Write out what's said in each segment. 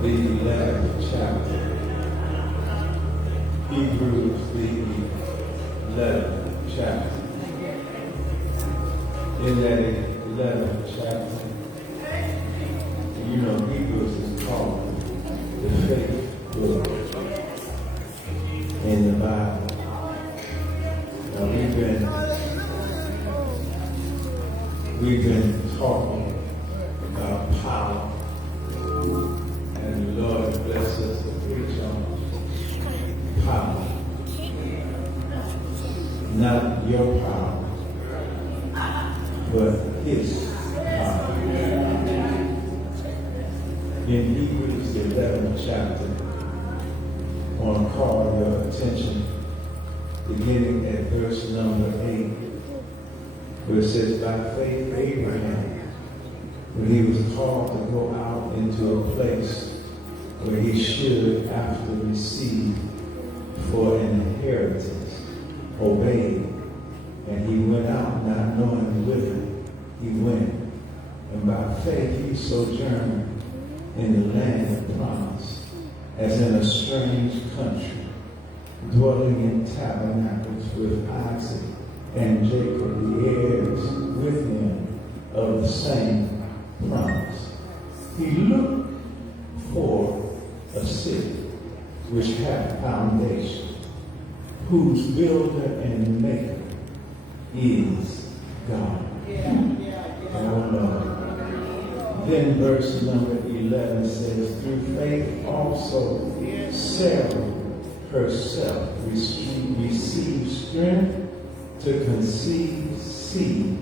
the 11th chapter. Hebrews, the 11th chapter. In that 11th chapter, you know, Hebrews is called the faith book in the Bible. Now we've been talking about power, and the Lord bless us to preach on power. Not your power, but His power. In Hebrews, the 11th chapter, I want to call your attention beginning at verse number 8, where it says, by faith Abraham, when he was called to go out into a place where he should, after receive for an inheritance, obeyed, and he went out not knowing whither he went, and by faith he sojourned in the land of promise, as in a strange country, dwelling in tabernacles with Isaac and Jacob, the heirs with him of the same promise. He looked for a city which hath foundation, whose builder and maker is God. Oh Lord. Then verse number 11 says, through faith also Sarah herself received strength to conceive seed,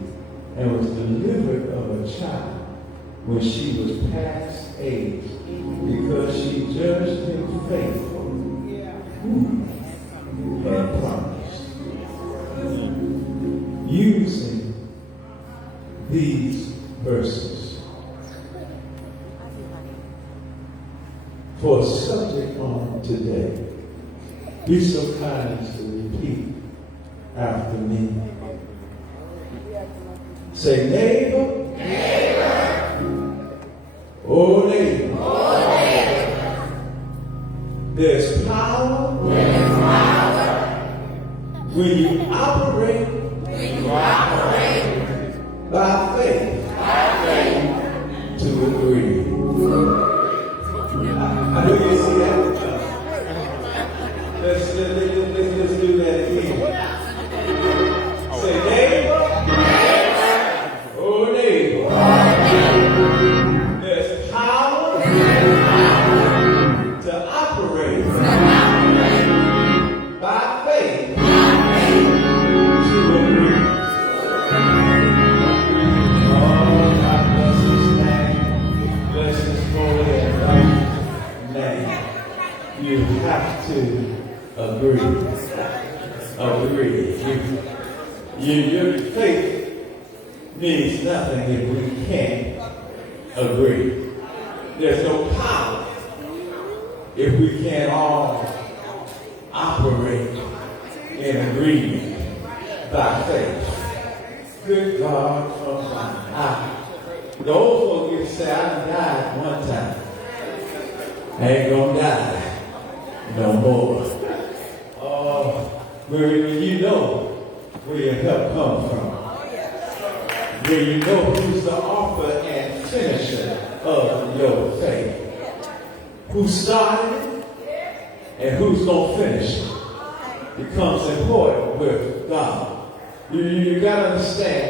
and was delivered of a child when she was past age, because she judged him faithful who had promised. Using these verses for a subject on today, be so kind as to repeat after me. Say, neighbor. Neighbor. Oh, neighbor. Oh, neighbor. There's power. There's power. When you operate. When you operate. By faith. By faith. To agree. I know you see that. Let's do that again. Say, neighbor. Neighbor. Oh, neighbor. There's power. To operate. By faith. To agree. Oh, God bless His name. Bless His holy and righteous name. You have to agree. Your faith means nothing if we can't agree. There's no power if we can't all operate in agreement by faith. Good God from my. The old folks used to say, I done died one time. I ain't gonna die no more. Where you know where your help comes from. Where you know who's the author and finisher of your faith. Who started it and who's going to finish it becomes important with God. You got to understand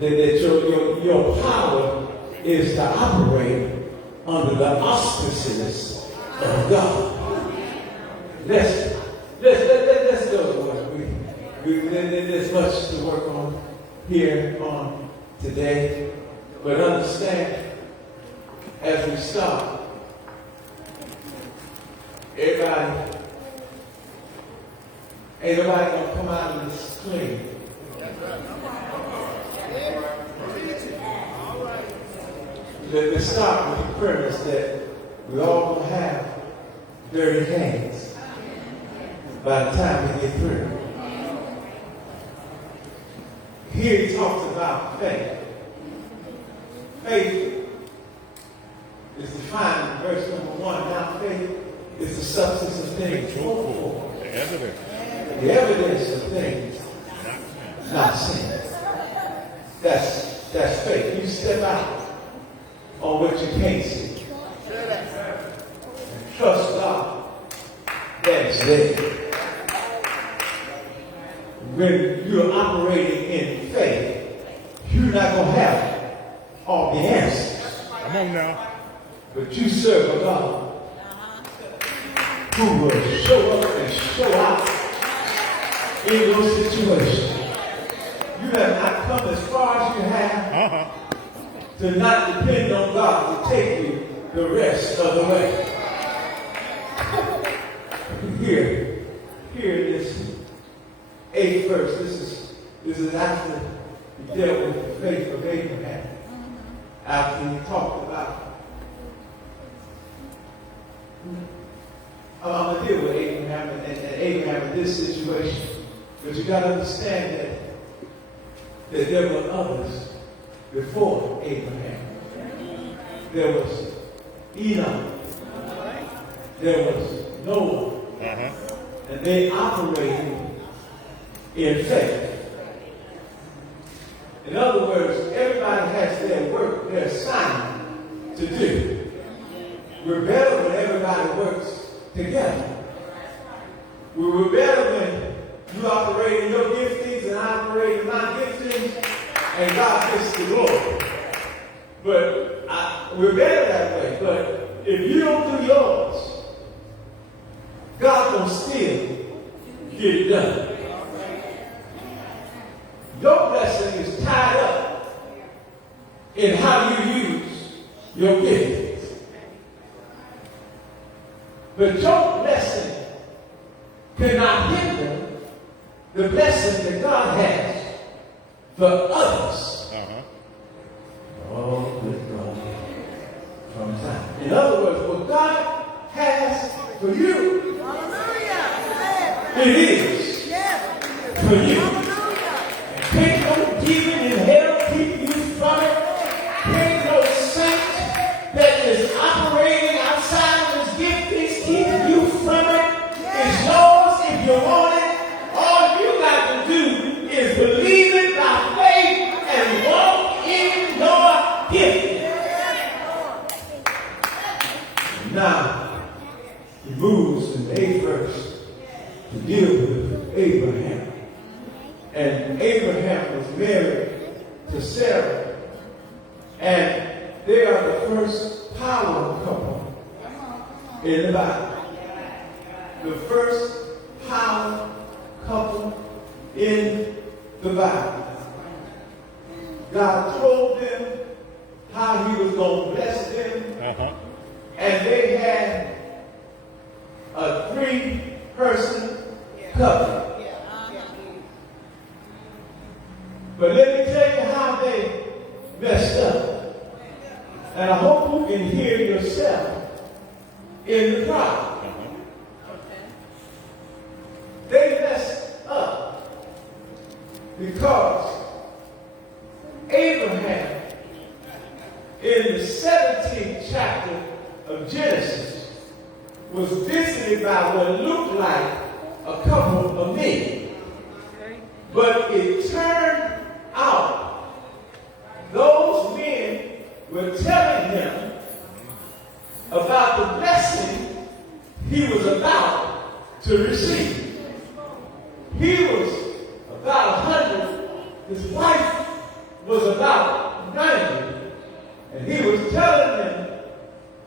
that your power is to operate under the auspices of God. Let's go to work. There's much to work on here on today. But understand, as we start, ain't nobody gonna come out of this clean. Let's start with the premise that we all gonna have dirty hands by the time we get through. Here he talks about faith. Faith is defined in verse number 1. Now faith is the substance of things hoped for. The evidence. The evidence of things not seen. That's faith. You step out on what you can't see. And trust God that it's there. When you're operating in faith, you're not going to have all the answers. Come on now. But you serve a God who will show up and show out in your situation. You have not come as far as you have to not depend on God to take you the rest of the way. Here this 8th verse. This is after he dealt with the faith of Abraham. After he talked about, I'm going to deal with Abraham and Abraham in this situation. But you got to understand that there were others before Abraham. There was Enoch. There was Noah. And they operated in faith. In other words, everybody has their work, their assignment to do. We're better when everybody works together. We were better when you operate in your giftings and I operate in my giftings, and God gets the glory. But we're better that way. But if you don't do yours, God will still get it done. Your blessing is tied up in how you use your giftings. But your blessing cannot hinder the blessing that God has for others. Oh, good God. From time. In other words, what God has for you, it is for you. Can't no demon in hell keep you from it. Can't no saint that is operating outside of his giftings keep you from it. It's yours if you want it. All you got to do is believe it by faith and walk in your gift. Now, he moves in the 8th verse to deal with Abraham. And Abraham was married to Sarah. And they are the first power couple in the Bible. The first power couple in the Bible. God told them how he was going to bless them. And they had a 3-person couple. But let me tell you how they messed up. And I hope you can hear yourself in the problem. They messed up because Abraham, in the 17th chapter of Genesis, was visited by what looked like a couple of men. But it turned out those men were telling him about the blessing he was about to receive. He was about 100. His wife was about 90. And he was telling them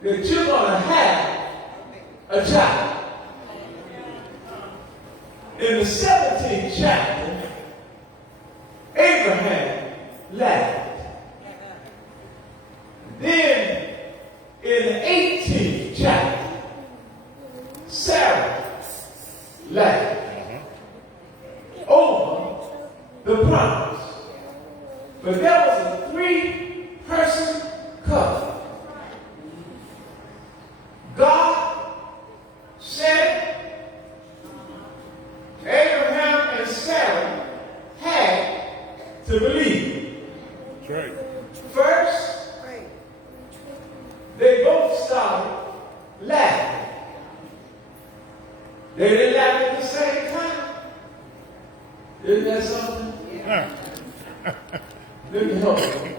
that you're going to have a child. In the 17th chapter, Abraham laughed. Then, in the 18th chapter, Sarah laughed over the promise. But there was a 3-person couple. God started laughing. They didn't laugh at the same time. Isn't that something? Let me help you.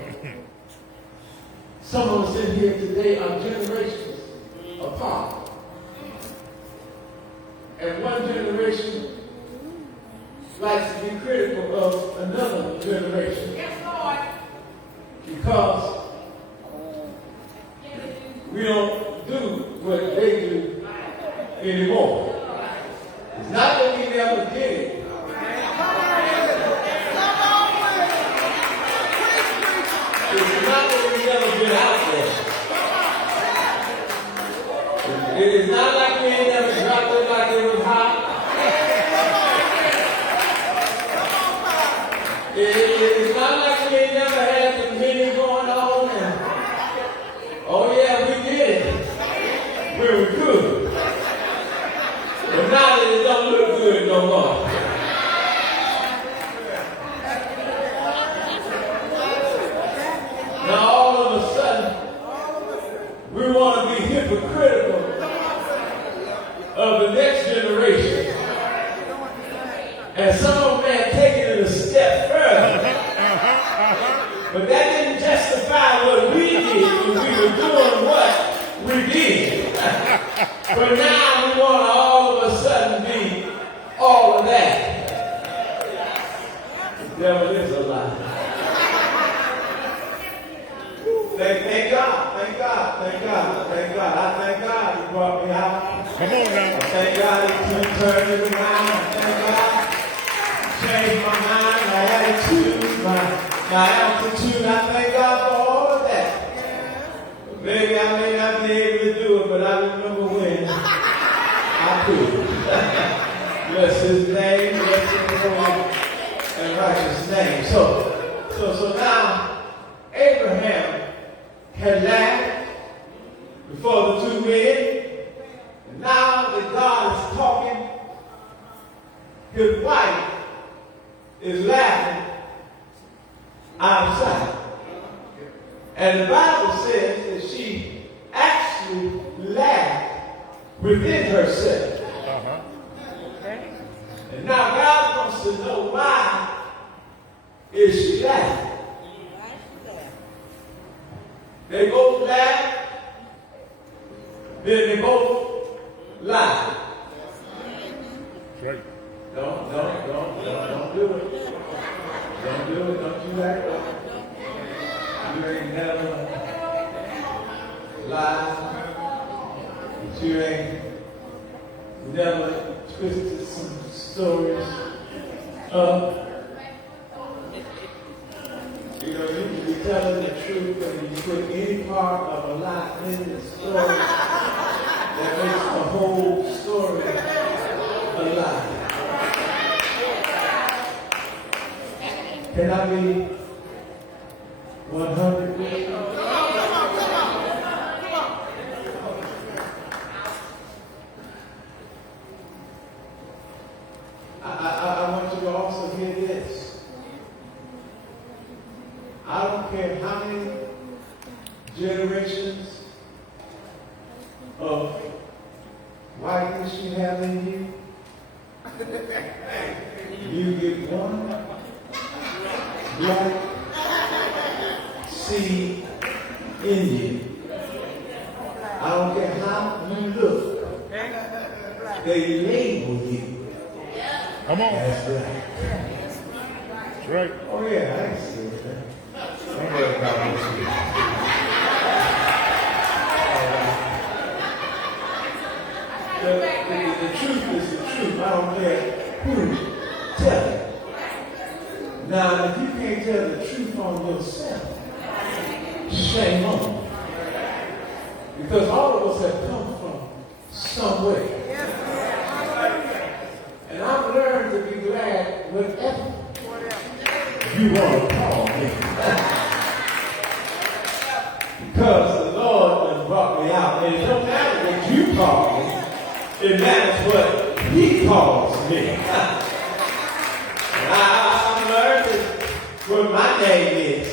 Some of us in here today are generations apart. And one generation likes to be critical of another generation. Yes, Lord. Because we don't do what they do anymore. It's not that we never did it. It's not that we never been out there. It is not like we ain't never dropped it like it was hot. It's not like we ain't never had the meeting going on. And, oh yeah, we did it. We were good. But now that it don't look good no more. Now all of a sudden, we want to be hypocritical of the next generation. And some of them have taken it a step further. But that didn't justify what we did when we were doing what we did. But now we want to all of a sudden be all of that. The devil is a lie. Thank God, thank God, thank God, thank God. I thank God he brought me out. Come on now. Thank God he turned it around. Thank God he changed my mind, my attitude, my altitude. I thank God for all of that. Maybe I may not be able to do it, but I remember when I could. Bless his name, bless his holy and righteous name. So now Abraham had laughed before the two men. And now that God is talking, his wife is laughing outside. And the Bible says that she actually laughed within herself. And now God wants to know why is she laughing. They both laugh, then they both lie. That's right. Don't do it. Don't do it. Don't you act up. You ain't never lied. You ain't never twisted some stories up. You know, you can be telling the truth, and you put any part of a lie in the story that makes the whole story a lie. Can I be 100 with you? I want you to also hear this. I don't care how many generations of whiteness you have in you. You get one black seed in you. I don't care how you look. They label you. Come on. That's right. That's right. Oh yeah, I ain't serious, man. Don't worry about this shit. The truth is the truth. I don't care who tell it. Now, if you can't tell the truth on yourself, shame on you. Because all of us have come from somewhere. And I've learned to be glad whatever you want to call me. Because the Lord has brought me out. And it don't matter what you call me. It matters what he calls me. I've learned what my name is.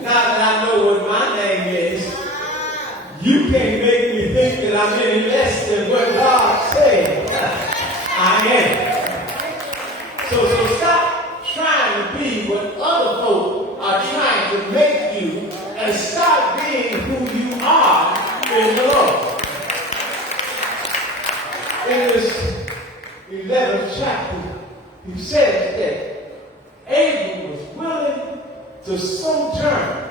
Now that I know what my name is, You can't make me think that I'm any less than what God said I am. So stop trying to be what other folk are trying to make you, and start being who you are in the Lord. In this 11th chapter, he says that Abram was willing to sojourn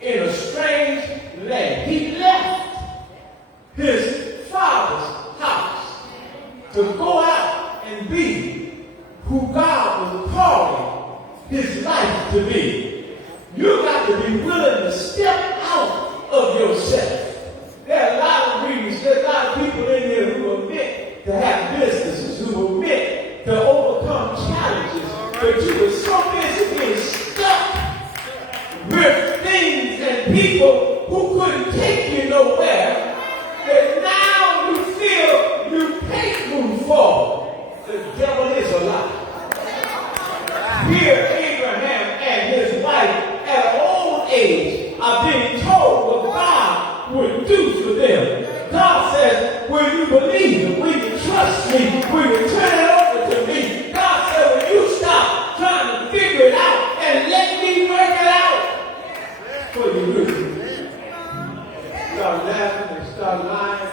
in a strange land. He left his father's house to go out and be who God was calling his life to be. You got to be willing to step out of yourself. There are a lot of reasons. There are a lot of people in here who are meant to have businesses, who are meant to overcome challenges, but you were so busy being stuck with things and people who couldn't take you nowhere that now you feel you can't move forward. The devil is a lie. Here, Abraham and his wife at an old age are being told what God would do for them. God says, will you believe it? Will you trust me? Will you turn it over to me? God said, will you stop trying to figure it out and let me work it out for you? Start laughing and start lying.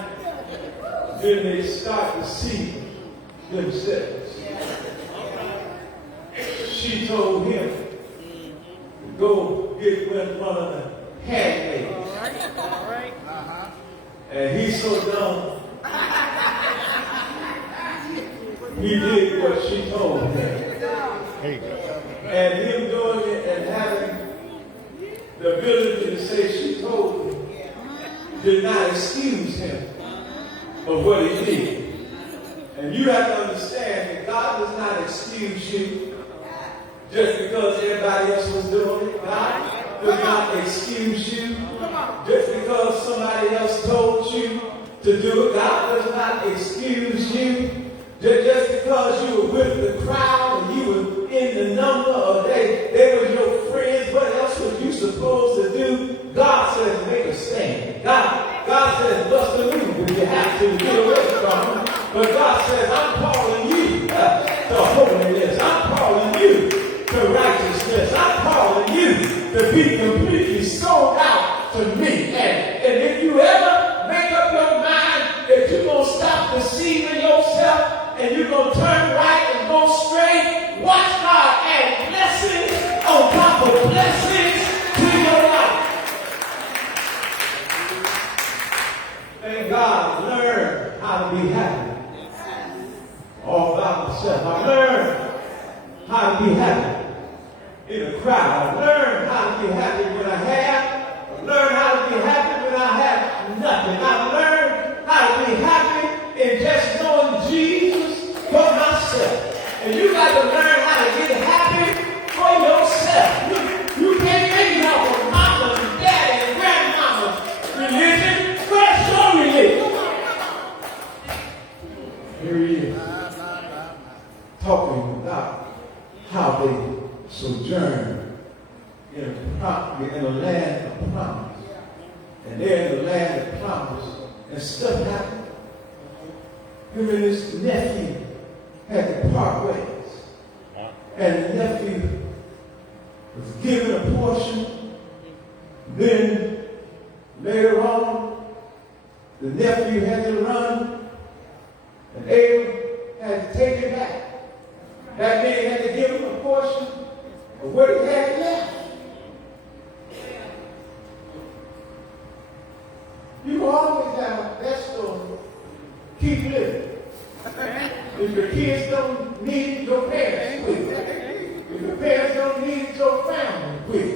Then they start to see themselves. She told him to go get with one of the handmaids. And he's so dumb, he did what she told him. And him doing it and having the ability to say she told him did not excuse him of what he did. And you have to understand that God does not excuse you just because everybody else was doing it. God does not excuse you just because somebody else told you to do it. God does not excuse you just because you were with the crowd and you were in the number, or they were your friends. What else were you supposed to do? God says make a stand. God says bust the move if you have to get away from them. But God says I'm calling you to holiness. I'm calling you to righteousness. I'm calling you to be completely sold out to me. And if you ever make up your mind that you're going to stop deceiving yourself and you're going to turn right and go straight, watch God add blessings on top of blessings to your life. Thank God, learn how to be happy all by myself. I learned how to be happy in a crowd. I learned how to be happy when I have. I learned how to be happy when I have nothing. I learned how to be happy in just knowing Jesus for myself. And you got to learn how to get happy for yourself. You can't make it off of mama and daddy and grandmama's religion. Where's your religion? Here he is, talking about how they sojourn in a land of promise. And they're in the land of promise, and stuff happened. Him and his nephew had to part ways. And the nephew was given a portion. Then later on, the nephew had to run, and Abram had to take it back. That man had to give him a portion of what he had left. You always have that story. Keep living. If your kids don't need it, your parents will. If your parents don't need it, your family will.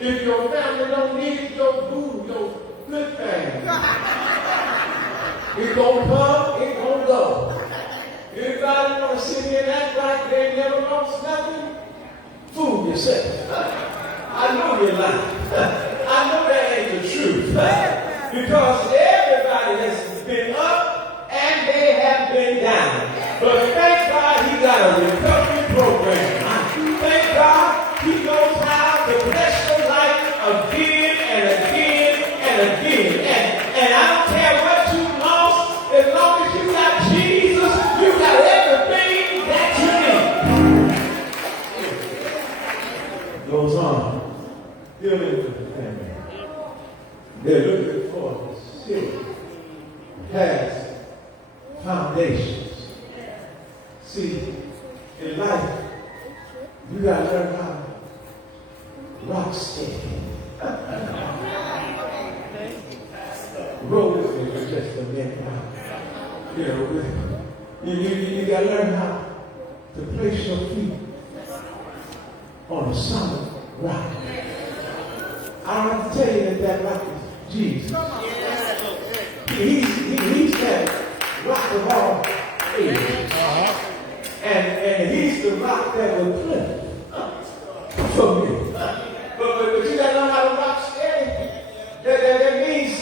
If your family don't need it, your boo, your good family. It's gonna come, it's gonna go. Anybody want to sit here and act like they never lost nothing? Fool yourself. I know you're lying. I know that ain't the truth. Because everybody has been up and they have been down. But thank God he got a recovery program. Thank God he knows how to bless your life again and again and again. And I don't care what you lost, as long as you got Jesus, you got everything that you need. Goes on. Dealing with the family. They're looking for a city has foundations. See, in life, you got to learn how to rock steady. Roll is just a minute out. You know, you got to learn how to place your feet on a solid rock. I don't have to tell you that rock is Jesus. He's that rock of all ages. And he's the rock that will flip for me. But you got to learn how to rock steady. That means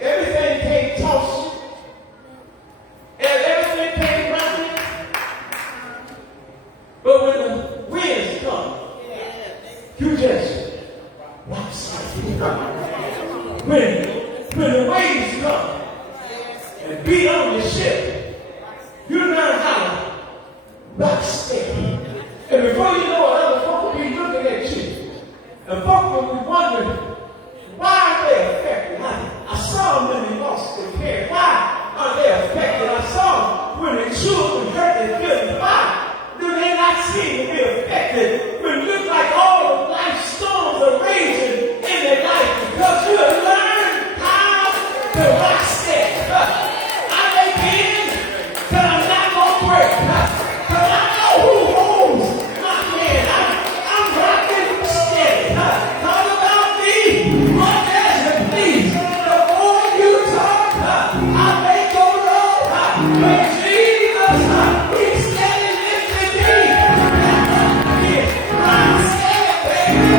everything can't toss you. Everything can't run you. But when the winds come, you just rock steady. When the waves come and beat on your ship, you learn how to rock steady. And before you know it, other folk will be looking at you. And folk will be wondering, why are they affected? I saw them when they lost their parents. Why are they affected? I saw them when their children hurt their feelings. Why do they not seem to be affected when it looks like all of life's storms are raging in their life? Because you have learned how to rock steady. I may bend, but I'm not going to break. Because I know who holds my hand. I'm rocking steady. Talk about me, much as you please. The more you talk, I may go wrong. But Jesus, He's standing lifting me. I'm steady, baby.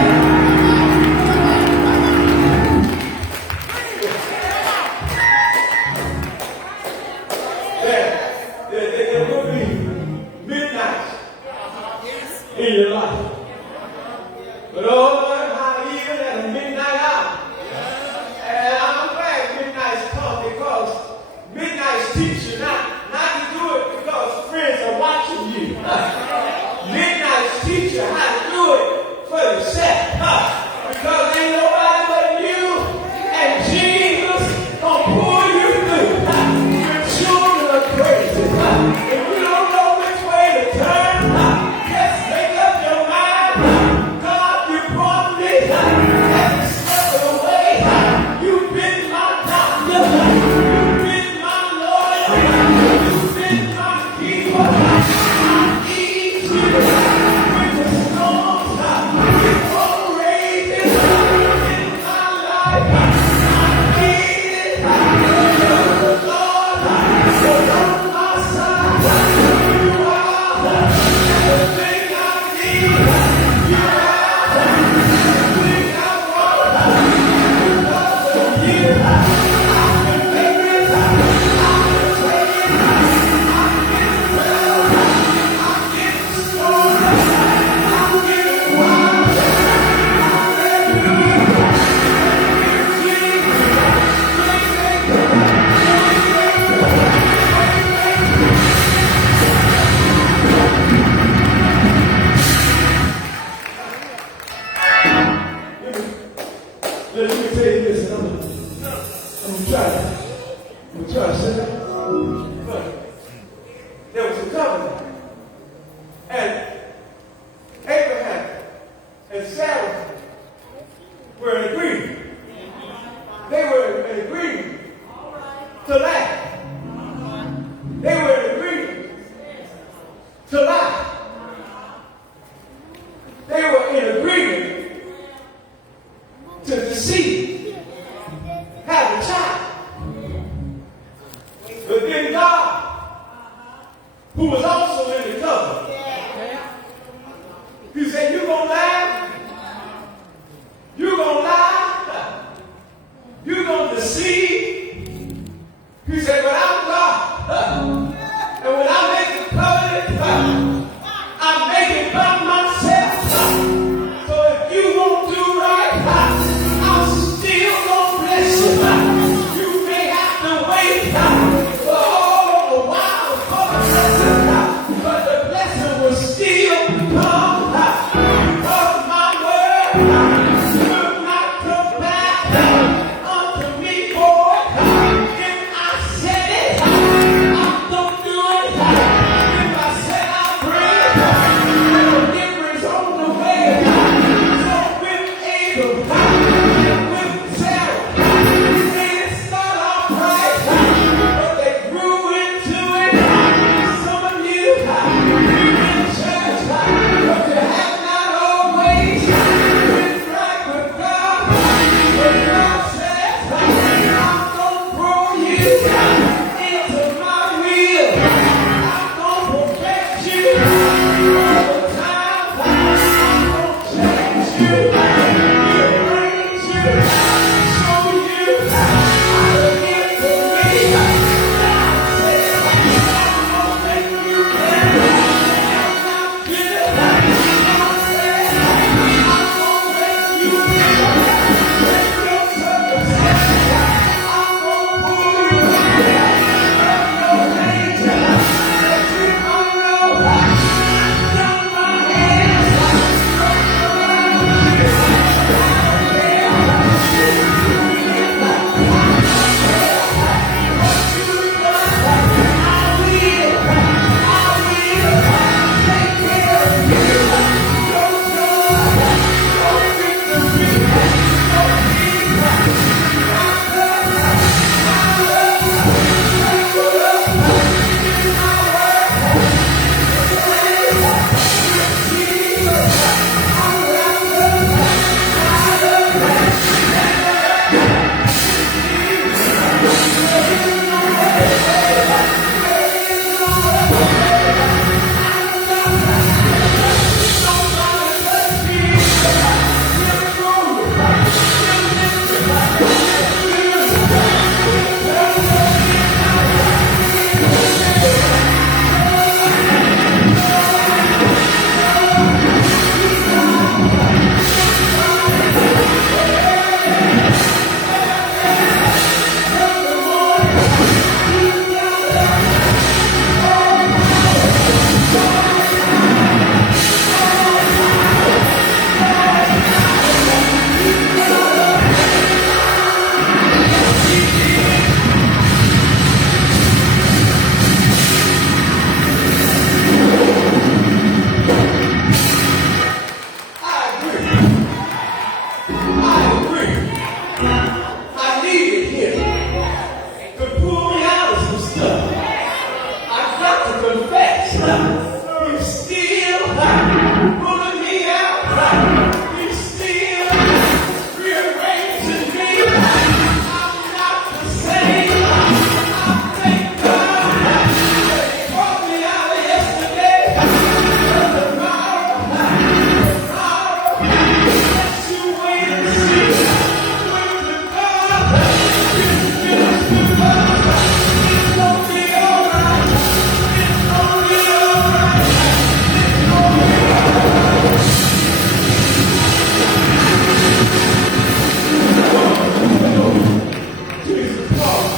There will be midnights in your life. But oh, how even at a midnight hour. And I'm glad midnights come because midnights teach you not to do it because friends are watching you. Midnights teach you how to do it for yourself. Because ain't nobody but you and Jesus gonna pull you through. Your children are crazy. If you don't know which way to turn, just make up your mind. God, you brought me every step of the way. You've been my doctor. You've been my lawyer. You've been my keeper. I need you when the storms are raging in my life. I need it. The Lord is on my side. You are everything I need. You are everything I want. Because of you, I can make it. I can take it. I can well. I can stronger. I can wiser. Hallelujah. Let me tell you this. I'm gonna try to say that. But there was a covenant. And Abraham and Sarah were in agreement. They were in agreement to laugh. They were in agreement to laugh. They were in agreement to deceive, have a child. But then God, who was also